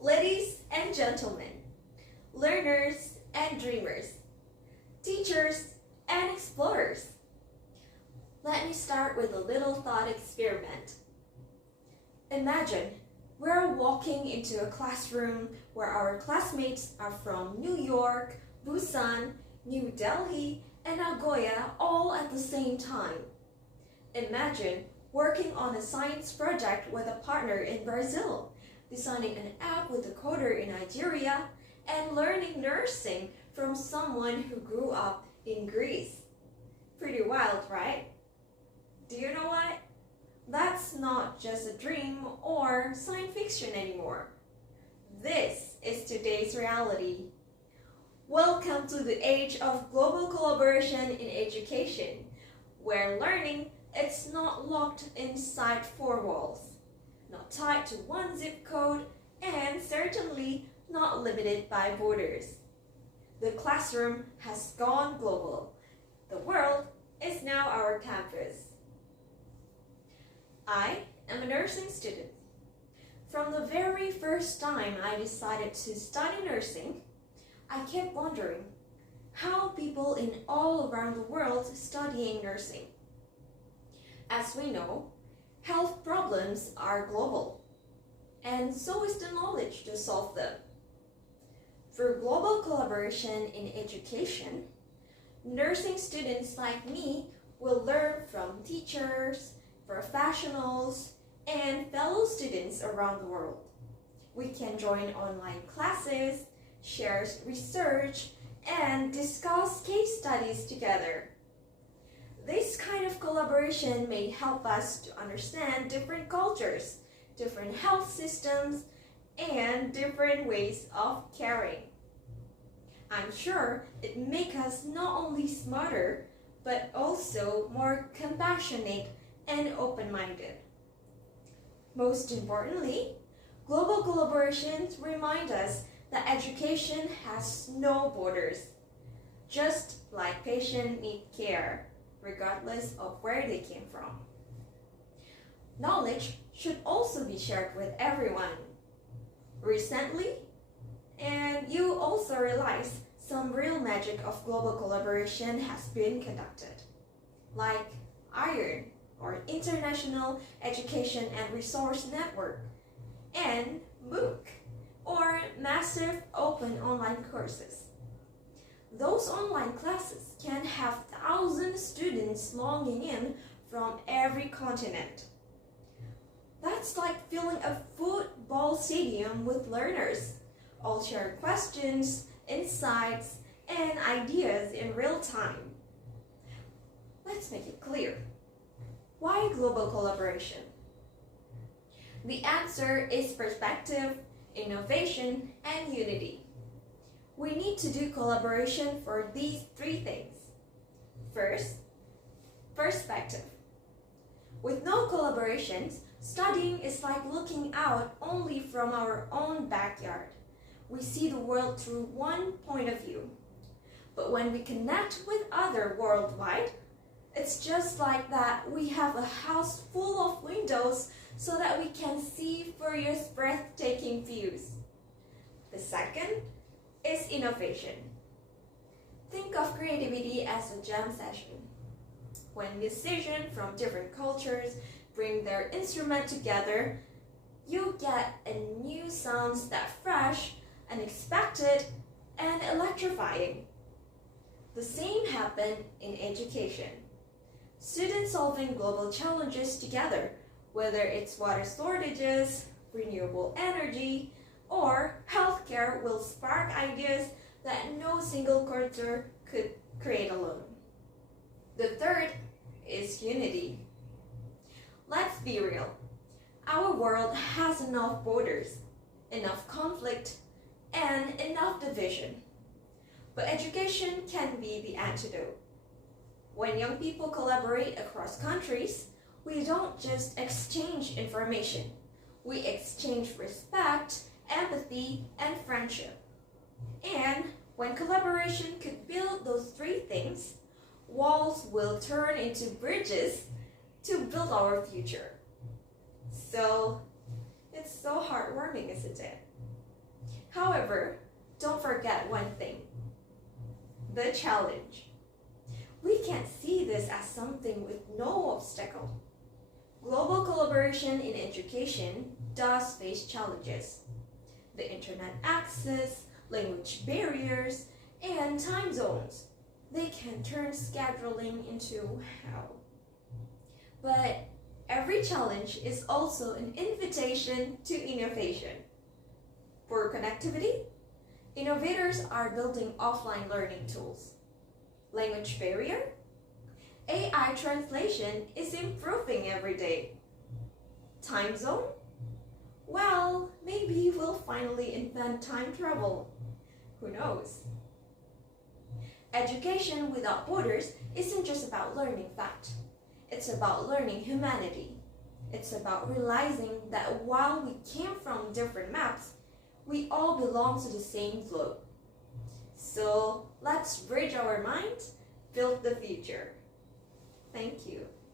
Ladies and gentlemen, learners and dreamers, teachers and explorers. Let me start with a little thought experiment. Imagine we're walking into a classroom where our classmates are from New York, Busan, New Delhi, and Nagoya all at the same time. Imagine working on a science project with a partner in Brazil, designing an app with a coder in Nigeria, and learning nursing from someone who grew up in Greece. Pretty wild, right? Do you know what? That's not just a dream or science fiction anymore. This is today's reality. Welcome to the age of global collaboration in education, where learning is not locked inside four walls, not tied to one zip code, and certainly not limited by borders. The classroom has gone global. The world is now our campus. I am a nursing student. From the very first time I decided to study nursing, I kept wondering how people in all around the world studying nursing. As we know, health problems are global, and so is the knowledge to solve them. Through global collaboration in education, nursing students like me will learn from teachers, professionals, and fellow students around the world. We can join online classes, share research, and discuss case studies together. This kind of collaboration may help us to understand different cultures, different health systems, and different ways of caring. I'm sure it makes us not only smarter, but also more compassionate and open-minded. Most importantly, global collaborations remind us that education has no borders. Just like patients need care, regardless of where they came from. Knowledge should also be shared with everyone. Recently, and you also realize some real magic of global collaboration has been conducted, like IRN, or International Education and Resource Network, and MOOC, or Massive Open Online Courses. Those online classes can have thousands of students logging in from every continent. That's like filling a football stadium with learners, all share questions, insights, and ideas in real time. Let's make it clear. Why global collaboration? The answer is perspective, innovation, and unity. We need to do collaboration for these three things. First, perspective. With no collaborations, studying is like looking out only from our own backyard. We see the world through one point of view. But when we connect with others worldwide, it's just like that we have a house full of windows so that we can see various breathtaking views. The second is innovation. Think of creativity as a jam session. When musicians from different cultures bring their instrument together, you get a new sounds that fresh, unexpected, and electrifying. The same happened in education. Students solving global challenges together, whether it's water shortages, renewable energy, or healthcare, will spark ideas that no single culture could create alone. The third is unity. Let's be real. Our world has enough borders, enough conflict, and enough division. But education can be the antidote. When young people collaborate across countries, we don't just exchange information. We exchange respect, empathy, and friendship. And when collaboration could build those three things, walls will turn into bridges to build our future. So, it's so heartwarming, isn't it? However, don't forget one thing: the challenge. We can't see this as something with no obstacle. Global collaboration in education does face challenges. The internet access, language barriers, and time zones. They can turn scheduling into hell. But every challenge is also an invitation to innovation. For connectivity, innovators are building offline learning tools. Language barrier? AI translation is improving every day. Time zone? Well, maybe we'll finally invent time travel. Who knows? Education without borders isn't just about learning fact. It's about learning humanity. It's about realizing that while we came from different maps, we all belong to the same globe. So let's bridge our minds, build the future. Thank you.